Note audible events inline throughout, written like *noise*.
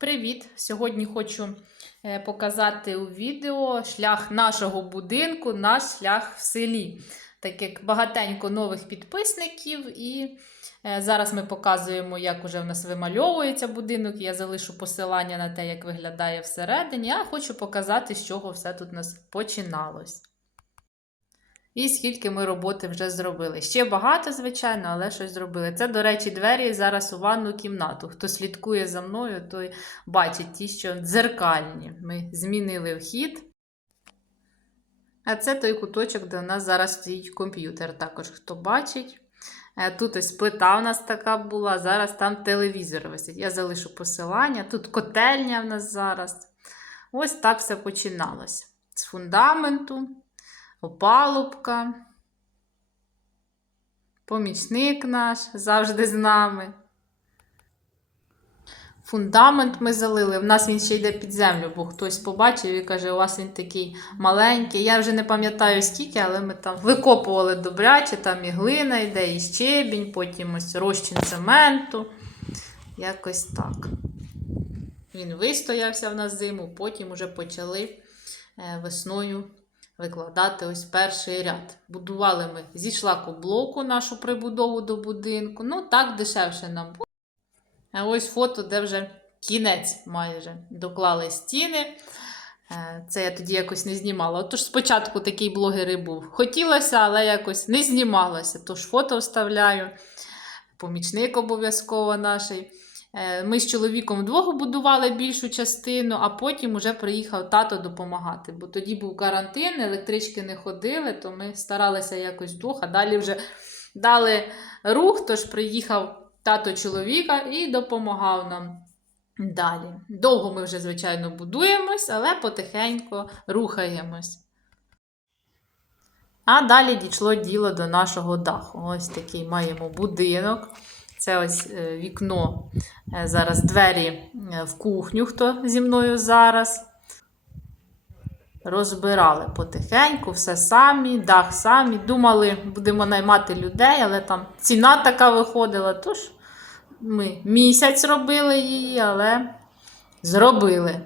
Привіт! Сьогодні хочу е, показати у відео шлях нашого будинку, наш шлях в селі. Так як багатенько нових підписників, і е, зараз ми показуємо, як уже в нас вимальовується будинок. Я залишу посилання на те, як виглядає всередині. А хочу показати, з чого все тут у нас починалось. І скільки ми роботи вже зробили. Ще багато, звичайно, але щось зробили. Це, до речі, двері зараз у ванну кімнату. Хто слідкує за мною, той бачить ті, що дзеркальні. Ми змінили вхід. А це той куточок, де у нас зараз стоїть комп'ютер. Також хто бачить. Е, Тут ось плита у нас така була, зараз там телевізор висить. Я залишу посилання. Тут котельня в нас зараз. Ось так все починалося. З фундаменту опалубка, помічник наш завжди з нами. Фундамент ми залили. В нас він ще йде під землю, бо хтось побачив і каже, у вас він такий маленький. Я вже не пам'ятаю скільки, але ми там викопували добряче, там і глина йде, і щебінь, потім ось розчин цементу. Якось так. Він вистоявся в нас зиму, потім вже почали е, весною викладати ось перший ряд. Будували ми зі шлакоблоку нашу прибудову до будинку. Ну, так дешевше нам було. А ось фото, де вже кінець майже доклали стіни. Е, Це я тоді якось не знімала. Тож спочатку такий блогер і був. Хотілося, але якось не знімалося. Тож фото вставляю. Помічник обов'язково наш. Е, Ми з чоловіком вдвох будували більшу частину, а потім вже приїхав тато допомагати. Бо тоді був карантин, електрички не ходили, то ми старалися якось вдвох, а далі вже дали рух, тож приїхав тато чоловіка і допомагав нам далі. Довго ми вже, звичайно, будуємось, але потихеньку рухаємось. А далі дійшло діло до нашого даху. Ось такий маємо будинок. Це ось е, вікно, е, зараз двері е, в кухню, хто зі мною зараз. Розбирали потихеньку, все самі, дах самі. Думали, будемо наймати людей, але там ціна така виходила. Тож ми місяць робили її, але зробили.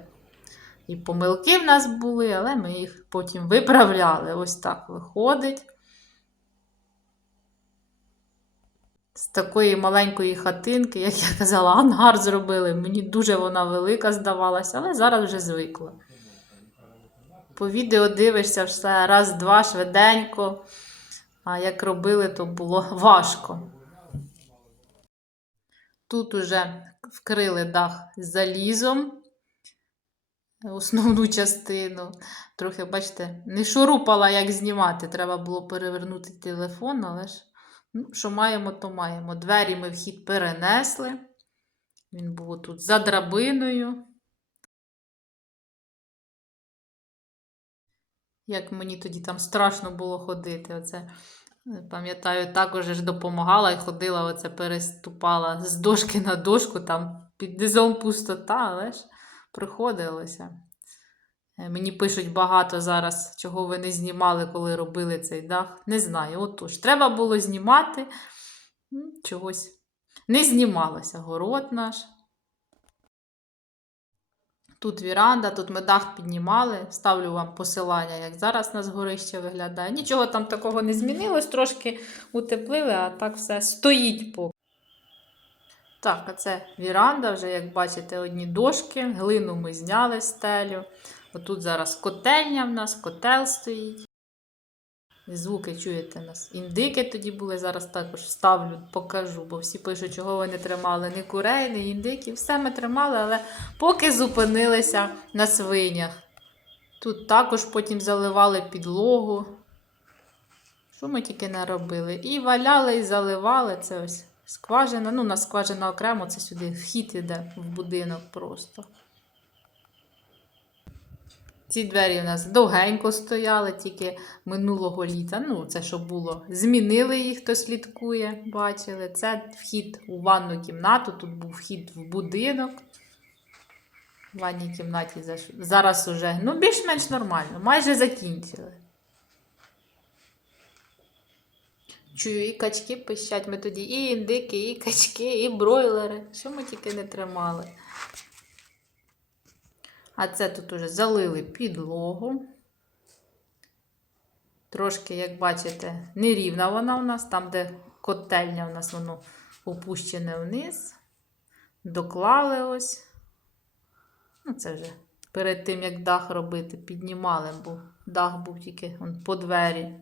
І помилки в нас були, але ми їх потім виправляли. Ось так виходить. З такої маленької хатинки, як я казала, ангар зробили. Мені дуже вона велика здавалася, але зараз вже звикла. По відео дивишся все раз-два швиденько. А як робили, то було важко. Тут уже вкрили дах залізом, основну частину. Трохи, бачите, не шурупала, як знімати. Треба було перевернути телефон, але ж. Ну, що маємо, то маємо. Двері ми вхід перенесли. Він був тут за драбиною. Як мені тоді там страшно було ходити. Оце, пам'ятаю, також ж допомагала і ходила, оце переступала з дошки на дошку, там під низом пустота, але ж приходилося. Е, Мені пишуть багато зараз, чого ви не знімали, коли робили цей дах. Не знаю. Отож, треба було знімати. Чогось не знімалося. Город наш. Тут віранда, тут ми дах піднімали. Ставлю вам посилання, як зараз у нас горище виглядає. Нічого там такого не змінилось, трошки утеплили, а так все стоїть поки. Так, а це віранда, вже, як бачите, одні дошки. Глину ми зняли стелю. Отут зараз котельня в нас, котел стоїть. Звуки чуєте нас. Індики тоді були, зараз також вставлю, покажу, бо всі пишуть, чого ви не тримали ні курей, ні індиків. Все ми тримали, але поки зупинилися на свинях. Тут також потім заливали підлогу. Що ми тільки не робили? І валяли, і заливали. Це ось скважина. Ну, на скважина окремо, це сюди вхід іде в будинок просто. Ці двері у нас довгенько стояли, тільки минулого літа. Ну, це що було. Змінили їх, хто слідкує, бачили. Це вхід у ванну кімнату, тут був вхід в будинок. В ванній кімнаті зараз уже ну, більш-менш нормально, майже закінчили. Чую, і качки пищать. Ми тоді і індики, і качки, і бройлери. Що ми тільки не тримали. А це тут уже залили підлогу. Трошки, як бачите, нерівна вона у нас, там, де котельня у нас воно опущене вниз. Доклали ось. Ну, це вже перед тим, як дах робити, піднімали, бо дах був тільки он, по двері.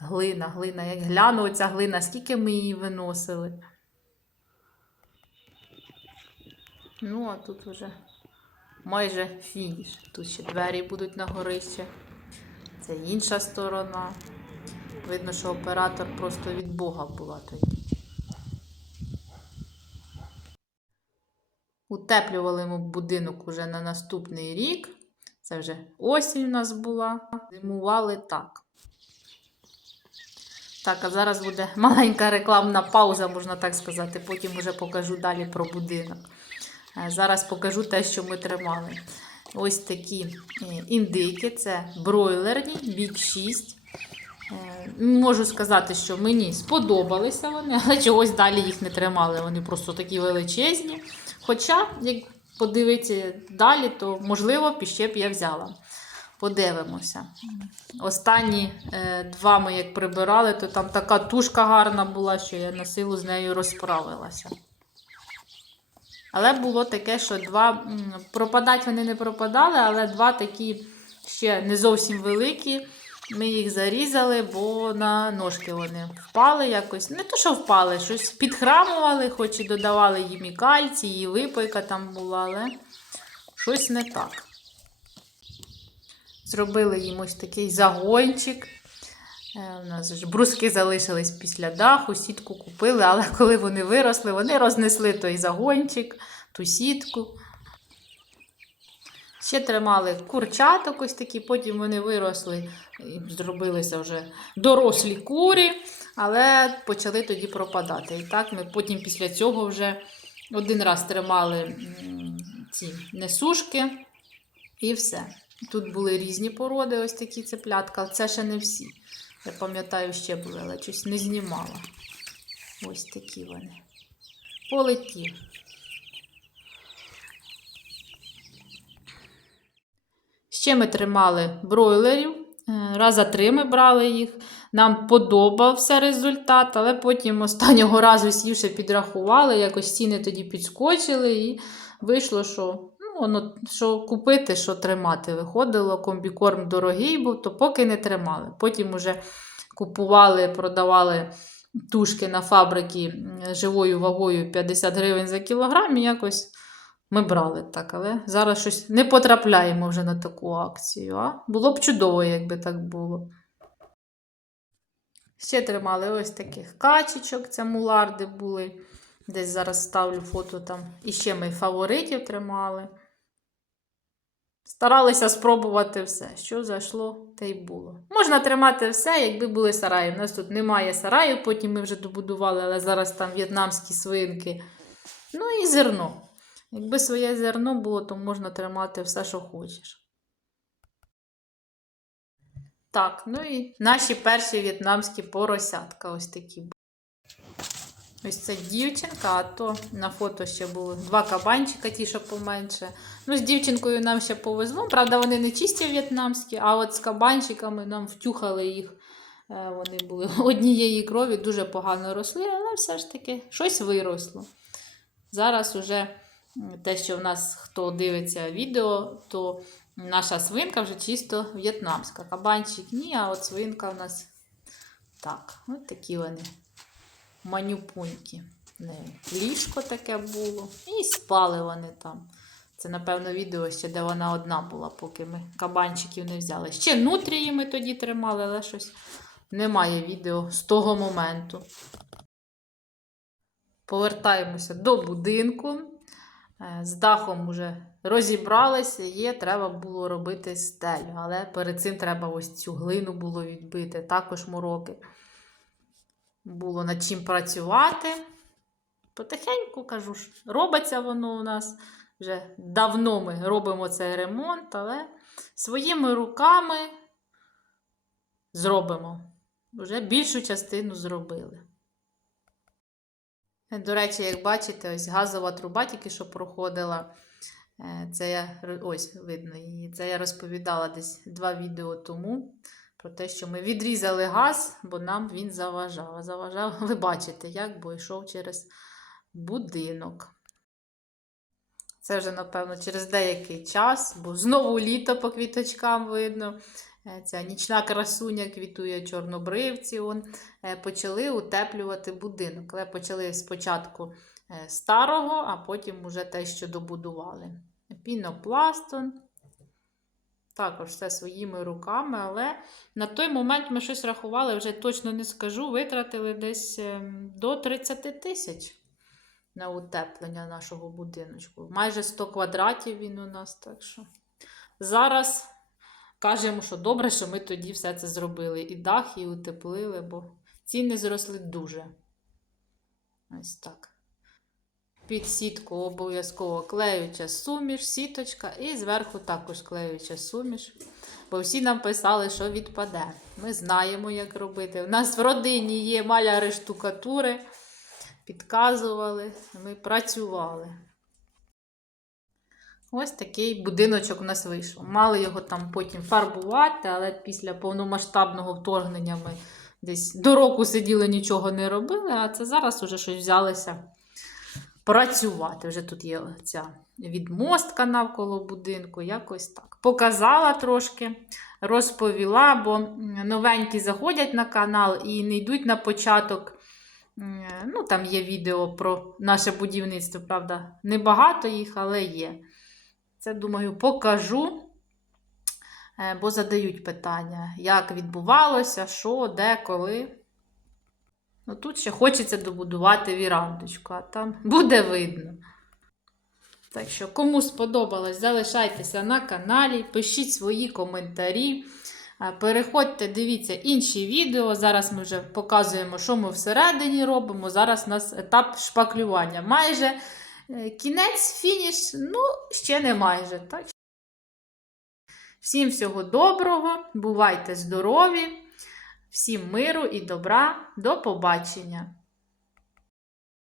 Глина, глина. Як гляну, оця глина, скільки ми її виносили. Ну, а тут вже майже фініш. Тут ще двері будуть на горище. Це інша сторона. Видно, що оператор просто від Бога була тоді. Утеплювали ми будинок уже на наступний рік. Це вже осінь у нас була. Зимували так. Так, а зараз буде маленька рекламна пауза, можна так сказати. Потім вже покажу далі про будинок. Е, Зараз покажу те, що ми тримали. Ось такі е, індики, це бройлерні, бік 6. Е, Можу сказати, що мені сподобалися вони, *laughs* але чогось далі їх не тримали. Вони просто такі величезні. Хоча, як подивитися далі, то можливо б іще б я взяла. Подивимося. Останні два ми як прибирали, то там така тушка гарна була, що я на силу з нею розправилася. Але було таке, що два м, пропадати вони не пропадали, але два такі ще не зовсім великі. Ми їх зарізали, бо на ножки вони впали якось. Не то, що впали, щось підхрамували, хоч і додавали їм і кальцій, і випойка там була, але щось не так. Зробили їм ось такий загончик. Е, У нас ж бруски залишились після даху, сітку купили, але *laughs* коли вони виросли, вони рознесли той загончик, ту сітку. Ще тримали курчаток ось такі, потім вони виросли і зробилися вже дорослі курі, але почали тоді пропадати. І так ми потім після цього вже один раз тримали ці несушки і все. Тут були різні породи, ось такі цеплятка, це ще не всі. Я пам'ятаю, ще були, але щось не знімала. Ось такі вони. Полетів. Ще ми тримали бройлерів. Е, Раза три ми брали їх. Нам подобався результат, але потім останнього разу сівши підрахували, якось ціни тоді підскочили, і вийшло, що воно, що купити, що тримати. Виходило, комбікорм дорогий був, то поки не тримали. Потім уже купували, продавали тушки на фабрики живою вагою 50 гривень за кілограм, і якось ми брали так, але зараз щось не потрапляємо вже на таку акцію. А? Було б чудово, якби так було. Ще тримали ось таких качечок, це муларди були. Десь зараз ставлю фото там. І ще ми фаворитів тримали. Старалися спробувати все, що зайшло, те й було. Можна тримати все, якби були сараї. У нас тут немає сараїв, потім ми вже добудували, але зараз там в'єтнамські свинки. Ну і зерно. Якби своє зерно було, то можна тримати все, що хочеш. Так, ну і наші перші в'єтнамські поросятка ось такі були. Ось це дівчинка, а то на фото ще було два кабанчика, ті, що поменше. Ну, з дівчинкою нам ще повезло. Правда, вони не чисті в'єтнамські, а от з кабанчиками нам втюхали їх. Е, Вони були *laughs* однієї крові, дуже погано росли, але все ж таки щось виросло. Зараз уже те, що в нас хто дивиться відео, то наша свинка вже чисто в'єтнамська. Кабанчик ні, а от свинка в нас так. От такі вони манюпуньки. Ліжко таке було. І спали вони там. Це, напевно, відео ще, де вона одна була, поки ми кабанчиків не взяли. Ще нутрії ми тоді тримали, але щось немає відео з того моменту. Повертаємося до будинку. Е, З дахом вже розібралися, є, треба було робити стелю. Але перед цим треба ось цю глину було відбити, також мороки. Було над чим працювати. Потихеньку кажу ж, робиться воно у нас. Вже давно ми робимо цей ремонт, але своїми руками зробимо. Вже більшу частину зробили. До речі, як бачите, ось газова труба тільки що проходила. Е, Це я ось видно її. Це я розповідала десь два відео тому про те, що ми відрізали газ, бо нам він заважав. Заважав, *laughs* ви бачите, як бо йшов через будинок. Це вже, напевно, через деякий час, бо знову літо по квіточкам видно. Е, Ця нічна красуня квітує чорнобривці. Он. Е, Почали утеплювати будинок. Але почали спочатку е, старого, а потім уже те, що добудували. Пінопластон. Також все своїми руками, але на той момент ми щось рахували, вже точно не скажу, витратили десь ем, до 30 тисяч на утеплення нашого будиночку. Майже 100 квадратів він у нас. Так що зараз кажемо, що добре, що ми тоді все це зробили. І дах, і утеплили, бо ціни зросли дуже. Ось так. Під сітку обов'язково клеюча суміш, сіточка, і зверху також клеюча суміш. Бо всі нам писали, що відпаде. Ми знаємо, як робити. У нас в родині є маляри штукатури, підказували, ми працювали. Ось такий будиночок у нас вийшов. Мали його там потім фарбувати, але після повномасштабного вторгнення ми десь до року сиділи, нічого не робили, а це зараз уже щось взялися працювати. Вже тут є ця відмостка навколо будинку, якось так. Показала трошки, розповіла, бо новенькі заходять на канал і не йдуть на початок. Ну, там є відео про наше будівництво, правда, небагато їх, але є. Це, думаю, покажу, е, бо задають питання, як відбувалося, що, де, коли. Ну, тут ще хочеться добудувати вірандочку, а там *laughs* буде видно. Так що, кому сподобалось, залишайтеся на каналі, пишіть свої коментарі. Е, Переходьте, дивіться інші відео. Зараз ми вже показуємо, що ми всередині робимо. Зараз у нас етап шпаклювання. Майже е, кінець, фініш, ну, ще не майже. Так? Всім всього доброго, бувайте здорові, всім миру і добра. До побачення!